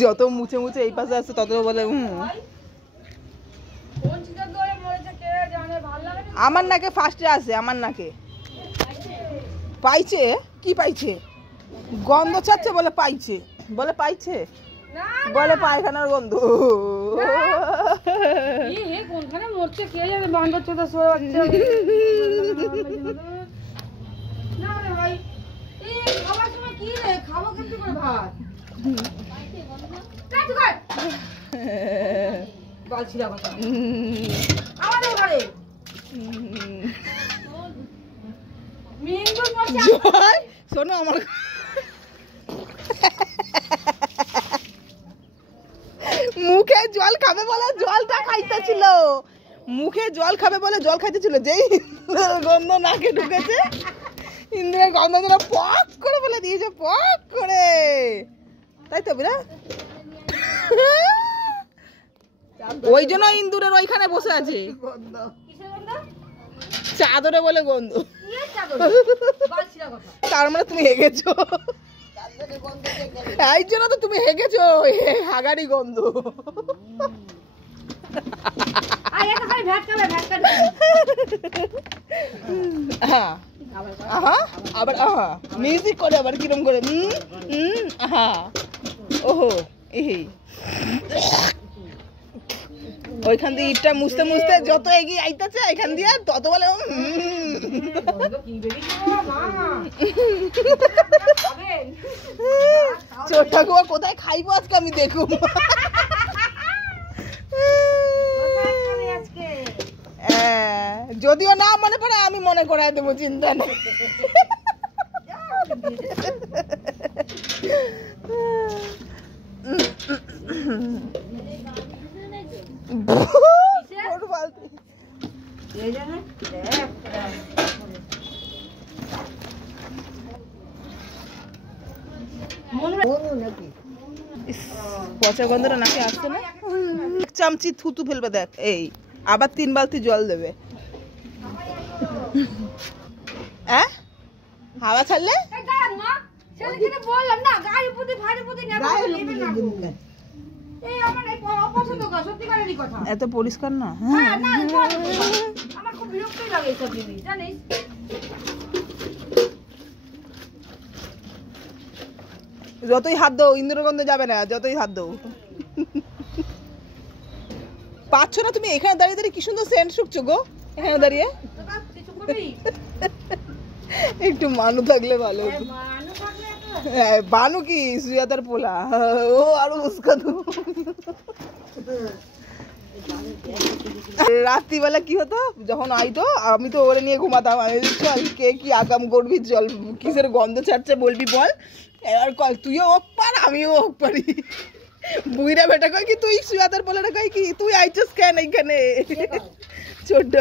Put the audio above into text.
যত মুছে মুছে এই পাশে আসছে তত বলে আমার নাকে ফার্স্টে আসে, আমার নাকে পাইছে। কি পাইছে? গন্ধ ছাড়ছে বলে পাইছে, বলে পাইছে, বলে পায়খানার গন্ধ। কোনখানে মরছে কে জানে, বান্দর চোদা শুয়ে বাচ্চা। না রে ভাই, এই খাবার সময় কি রে, খাবো কিন্তু করে ভাত। কাট কাট বালছিরা কথা আমাদের ঘরে মিঙ্গুর মরছে। জল শোনো, আমার মুখে জল খাবে বলে জলটা খাইতেছিল, মুখে জল খাবে বলে জল খাইতেছিল, যেই গন্ধ নাকে ঢুকেছে, ইন্দ্রের গন্ধ যেন পক করে বলে দিয়েছে, পক করে, তাই তো বিরা। ওই জন্য ইন্দুরের ওইখানে বসে আছে, চাদরে বলে গন্ধ। তার মানে তুমি হেগেছো, এই জন্য তো তুমি হেগেছো, হাগারি গন্ধ। আবার মিউজিক করে, আবার কিরম করে, ওহো এই ওইখান দিয়ে ইটটা মুছতে মুছতে যত এগিয়ে আইতেছে এখান দিয়ে তত বলে চোরটা গোয়া কোথায় খাইবো আজকে আমি দেখুন। যদিও না মনে পড়ে আমি মনে করাই দেবো, চিন্তা নেই। পচা গন্ধটা নাকি আসছে না, চামচি থুতু ফেলবে দেখ, এই আবার 3 বালতি জল দেবে। হাওয়া ছাড়লে এত পরিষ্কার না, আমার খুব বিরক্তই লাগে এইসব জিনিস জানিস। যতই হাত দাও ইন্দ্রগন্ধ যাবে না, যতই হাত দাও। পাচ্ছ না তুমি? এখানে দাঁড়িয়ে দাঁড়িয়ে কি সুন্দর সেন্ট শুকছো গো, এখানে দাঁড়িয়ে। একটু মানু থাকলে ভালো হতো। হ্যাঁ বানু কি সুজাতার পোলা, ও আরো উস্কাদু। রাত্রিবেলা কি হতো, যখন আইতো আমি তো ওরে নিয়ে ঘুমাতাম, আমি চল কে কি আকাম করবি, চল কিসের গন্ধ ছাড়ছে বলবি বল, এবার কল তুইও ওক পার আমিও ওক পারি। বুইরা বেটা কয় কি তুই সুজাতার পোলাটা কয় কি তুই আইছিস কেন এইখানে, ছোট্ট